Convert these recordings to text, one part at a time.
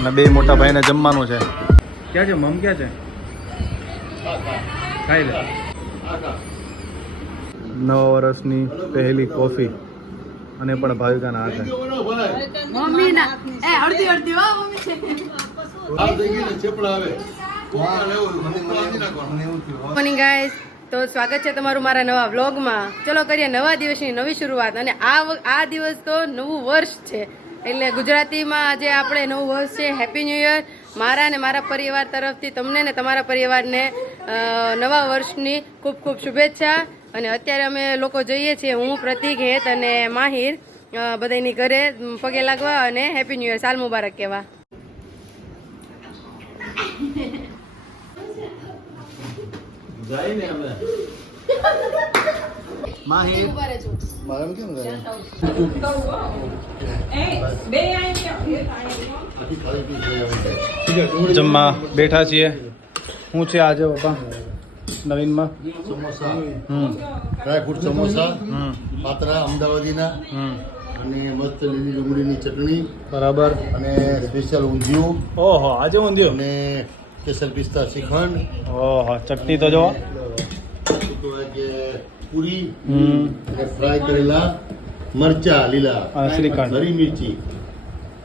અને બે મોટા ભાઈને જમવાનું છે. ક્યાં છે મમ? ક્યાં છે? ખાઈ લે. નવા વર્ષની પહેલી કોફી અને પણ ભાવિકાના હાથે. મોર્નિંગ ગાઈઝ, તો સ્વાગત છે તમારું મારા નવા વ્લોગમાં. ચલો કરીએ નવા દિવસની નવી શરૂઆત. અને આ દિવસ તો નવું વર્ષ છે, એટલે ગુજરાતીમાં આજે આપણે નવું વર્ષ છે. હેપી ન્યૂ યર મારા અને મારા પરિવાર તરફથી તમને ને તમારા પરિવારને નવા વર્ષની ખૂબ ખૂબ શુભેચ્છા. અને અત્યારે અમે લોકો જઈએ છીએ, હું, પ્રતિક, હેત અને માહિર, બધાની ઘરે પગે લાગવા અને હેપી ન્યૂ યર, સાલ મુબારક કહેવા. જમવા બેઠા છીએ. શું છે આજે પપ્પા નવીનમાં? સમોસા, ડ્રાયફ્રૂટ સમોસા, પાતરા અમદાવાદીના, અને મસ્ત લીલી ડુંગળીની ચટણી, બરાબર, અને સ્પેશિયલ ઊંધિયું. ઓહો, આજે ઊંધિયું અને કેસર પિસ્તા શ્રીખંડ. ઓહો, ચટણી તો જો. પૂરી અને ફ્રાય કરેલા મરચા લીલા, શ્રીખંડ, હરી મિર્ચી,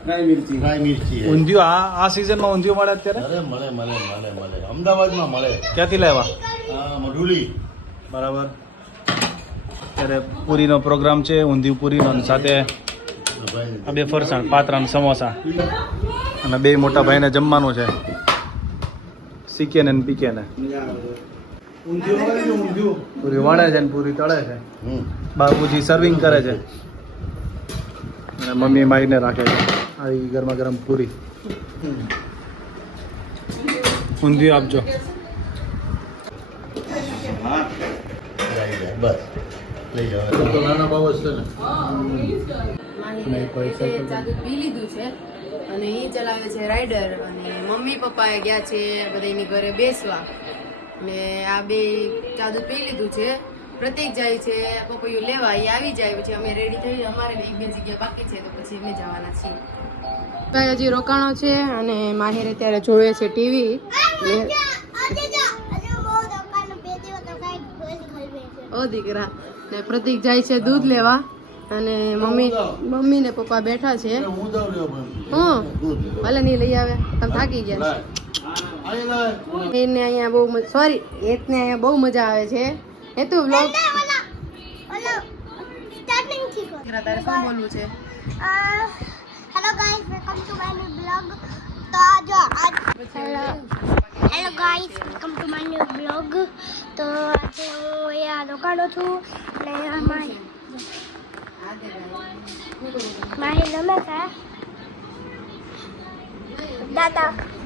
ફ્રાય મિર્ચી. ઊંધિયું આ સિઝનમાં ઊંધિયું મળે અત્યારે? અરે મળે મળે મળે મળે, અમદાવાદમાં મળે. ક્યાંથી લાવ્યા? મઢુલી. બરાબર. ત્યારે પૂરીનો પ્રોગ્રામ છે, ઊંધિયું પૂરીનો, અને સાથે આ બે ફરસાણ, પાત્રા અને સમોસા. અને બે મોટા ભાઈને જમવાનું છે, શીખે ને પીકે ને. પૂરી વણે છે ને પૂરી તળે છે. બાપુજી સર્વિંગ કરે છે અને મમ્મી માઈને રાખે છે. આવી ગરમા ગરમ પૂરી. ઊંધિયું આપજો. બસ લઈ જાવ. તો નાના બાબત છે ને. જાદુ પી લીધું છે અને એ ચલાવે છે રાઈડર. અને મમ્મી પપ્પાએ ગયા છે બધાની ઘરે બેસવા. ને આ બે જાદુ પી લીધું છે. પ્રતિક જાય છે પપૈયું લેવા, એ આવી જાય પછી અમે રેડી થઈ. અમારે એક બે જગ્યા બાકી છે તો પછી અમે જવાના છીએ. ભાઈ હજી રોકાણો છે અને માહિર અત્યારે જોવે છે ટીવી. ઓ દીકરા. ને પ્રતિક જાય છે દૂધ લેવા અને મમ્મી ને પપ્પા બેઠા છે. ભલે નહીં લઈ આવે, તમે થાકી ગયા. એને અહીંયા બહુ સોરી એતને અહીંયા બહુ મજા આવે છે. એ તું વ્લોગ તારે શું બોલવું છે? Hello guys, welcome to my new blog. તો hello guys, welcome to my new blog. તો આજે હું અહીંયા રોકાણો છું અને માહી રમે છે.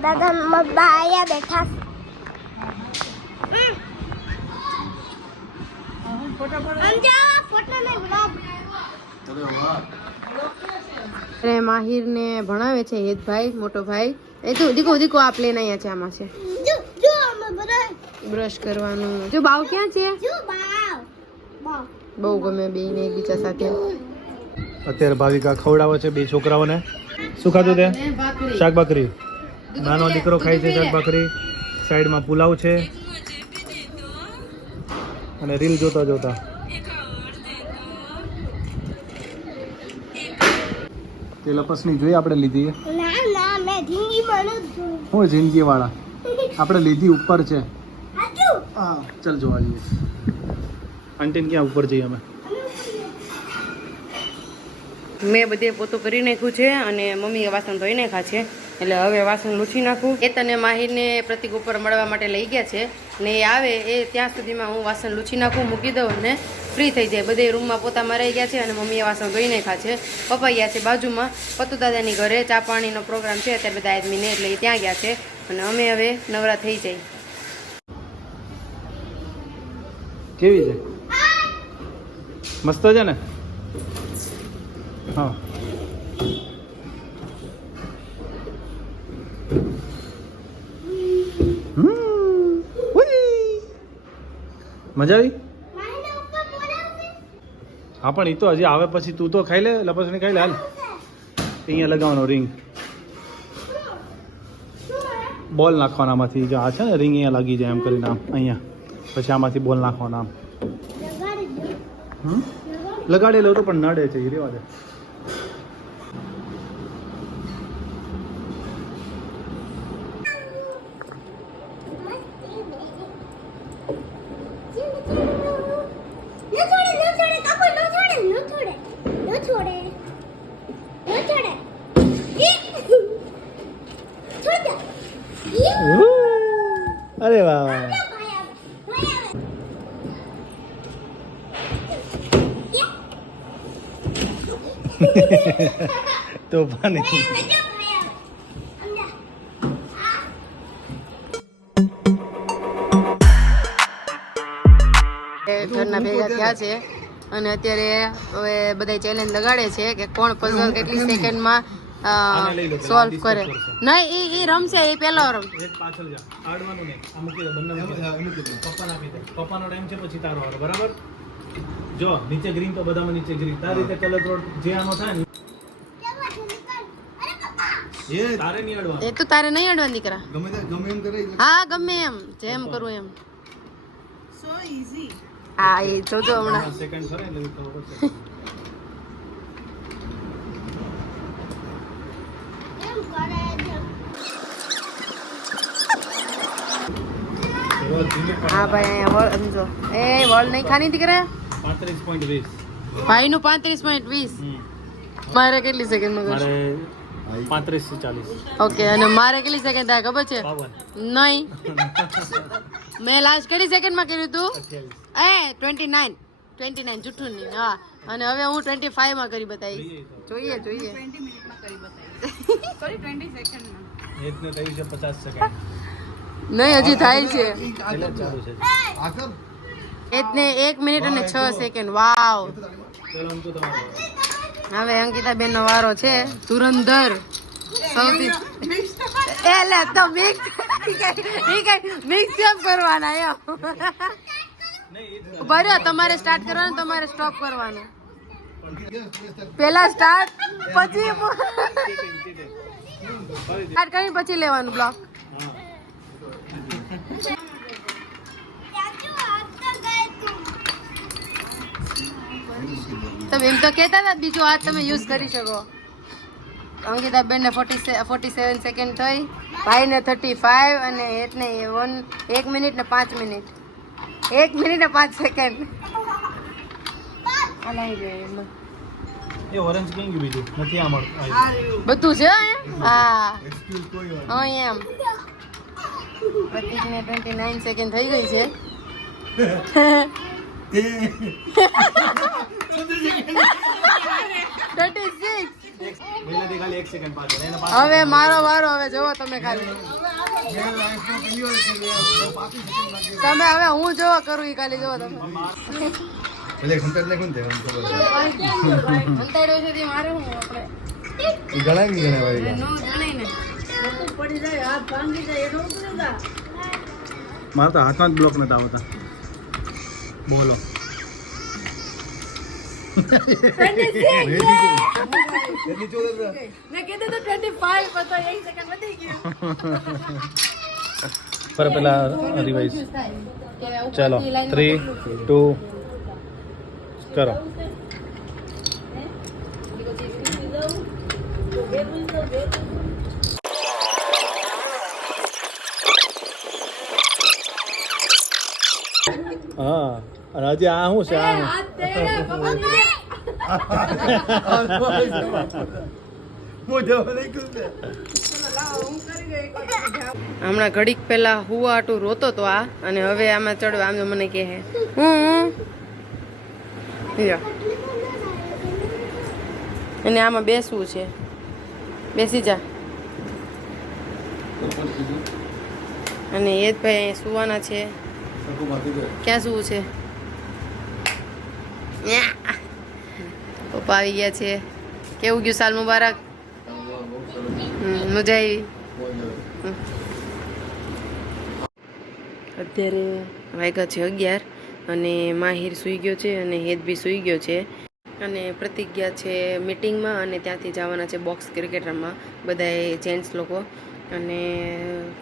દાદા મમ્મા અહીંયા બેઠા. અને માહિર ને ભણાવે છે હેતભાઈ, મોટો ભાઈ. એ તો દીકો આ પ્લેન અહીંયા છે, આમાં છે બ્રશ કરવાનું. જો બાવ ક્યાં છે? બહુ ગમે બે ને એકબીજા સાથે. અત્યારે ભાવિકા ખવડાવે છે બે છોકરાઓને. શું ખાધું તે? શાક ભાખરી. નાનો દીકરો ખાય છે શાક ભાખરી. સાઈડમાં પુલાવ છે અને રીલ જોતા જોતા. તે લપસણી જોઈ આપણે લીધી. હું જિંદગી વાળા આપણે લીધી ઉપર છે. હા ચાલ જોવા જઈએ. આંટીને ક્યાં ઉપર જઈએ અમે? મેં બધે પોતું કરી નાખ્યું છે અને મમ્મીએ વાસણ ધોઈ નાખ્યા છે, એટલે હવે વાસણ લૂછી નાખું. એ તને માહિરને પ્રતિક ઉપર મળવા માટે લઈ ગયા છે ને એ આવે એ ત્યાં સુધીમાં હું વાસણ લૂછી નાખું, મૂકી દઉં અને ફ્રી થઈ જાય. બધે રૂમમાં પોતા મરાઈ ગયા છે અને મમ્મીએ વાસણ ધોઈ નાખ્યા છે. પપ્પા ગયા છે બાજુમાં પતુ દાદાની ઘરે, ચા પાણીનો પ્રોગ્રામ છે અત્યારે બધા આદમીને, એટલે એ ત્યાં ગયા છે અને અમે હવે નવરા થઈ જાય. કેવી છે? મસ્ત છે ને? હા. મજા આવી? હા પણ એ તો હજી આવે પછી. તું તો ખાઈ લે, લપસણી ખાઈ લે. હાલ અહીંયા લગાવવાનો રિંગ. બોલ નાખવાના આમાંથી જો આ છે ને રિંગ અહીંયા લાગી જાય એમ કરીને આમ અહીંયા પછી આમાંથી બોલ નાખવાના આમ લગાડેલો હતો પણ નડે છે એ રેવા દે. અરે વાહ વાહ તોફાની ઘરના ભેગા થયા છે અને અત્યારે હવે બધા ચેલેન્જ લગાડે છે કે કોણ પઝલ કેટલી સેકન્ડમાં સોલ્વ કરે. નહીં એ રમશે એ પહેલો રમ. એક પાછળ જા આડવાનું નહીં આ મૂકી દે બંને મૂકી દે પપ્પાને આપી દે પપ્પાનો ટાઈમ છે પછી તારો વારો બરાબર. જો નીચે ગ્રીન તો બધામાં નીચે ગ્રીન તારી રીતે કલર થોડ જે આનો થાય ને એ તારે નહીં અડવાનું. એ તો તારે નહીં અડવાનું દીકરા. ગમે એમ કરે હા ગમે એમ જેમ કરવું એમ. હા એ જોજો હમણાં. સેકન્ડ કરે એટલે ખબર પડશે. હા ભાઈ અહીંયા વળ સમજો એ વળ નહીં ખાની દીકરા. 35.20 ભાઈનું 35.20. મારે કેટલી સેકન્ડમાં કરશે? મારે 35 થી 40. ઓકે અને મારે કેટલી સેકન્ડ થાય ખબર છે? 52. નહીં મેં લાસ્ટ કેટલી સેકન્ડમાં કર્યું હતું? 28. 29 જૂઠું નહીં. હા અને હવે હું 25 માં કરી બતાવીશ. જોઈએ એકને થયું છે 50 સેકન્ડ. નહીં હજી થાય છે. એટલે જ ચાલુ છે. એટલે 1 મિનિટ અને 6 સેકન્ડ. વાવ. ચલો આમ તો તમારો હવે અંકિતા બેન નો વારો છે. ધુરંધર સૌથી લે તો મિક્સ મિક્સ કેમ કરવાના એમ બરો તમારે સ્ટાર્ટ કરવાનું તમારે સ્ટોપ કરવાનું. પેલા સ્ટાર્ટ પછી સ્ટાર્ટ કરીને પછી લેવાનું બ્લોક. તમે એમ તો કહેતા હતા બીજો હાથ તમે યુઝ કરી શકો. અંકિતા બેન ને 47 સેકન્ડ થઈ, ભાઈ ને 35 અને એટલે 1 મિનિટ ને 5 મિનિટ. 1 મિનિટ ને 5 સેકન્ડ. એ ઓરેન્જ કેમ ગયું બીજું નથી આમાં બધું છે હા હા એમ. પ્રતિકને 29 સેકન્ડ થઈ ગઈ છે. 36 ખાલી 1 સેકન્ડ પાછળ એને હવે મારો વારો. હવે જોવો તમે ખાલી તમે હવે હું જોવો કરું ઈ ખાલી જોવો તમે. અંતાડ્યો છે તે મારે હું આપણે નો જણાય ને પડી જાય હાથ ભાંગી જાય એનો ઉતરેગા. મારા તો હાથમાં જ બ્લોક નતા આવતા. બોલો મેં કીધું તો 25 પતો 1 સેકન્ડ વધી ગયું. પર પેલા રિવાઇઝ. ચલો 3 2 કરો. હા અને હજી આ શું છે? આ હમણાં ઘડીક પહેલા હુવા આટું રોતો તો આ અને હવે આમાં ચડવા આમ મને કહે હું અને આમાં બેસવું છે. બેસી જા. અને એ જ ભાઈ અહીંયા સુવાના છે. ક્યાં સુવું છે? પપ્પા આવી ગયા છે. કેવું ગયું સાલ મુબારક? મજા આવી. અત્યારે વાગ્યા છે 11 અને માહિર સૂઈ ગયો છે અને હેત બી સૂઈ ગયો છે અને પ્રતિક ગયા છે મીટિંગમાં અને ત્યાંથી જવાના છે બોક્સ ક્રિકેટ રમવા બધાએ જેન્ટ્સ લોકો. અને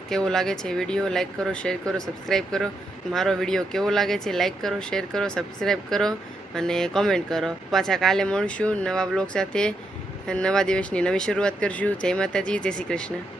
કેવો લાગે છે વિડીયો લાઈક કરો, શેર કરો, સબસ્ક્રાઈબ કરો. મારો વિડીયો કેવો લાગે છે લાઈક કરો, શેર કરો, સબસ્ક્રાઈબ કરો અને કોમેન્ટ કરો. પાછા કાલે મળશું નવા બ્લોગ સાથે. નવા દિવસની નવી શરૂઆત કરશું. જય માતાજી, જય શ્રી કૃષ્ણ.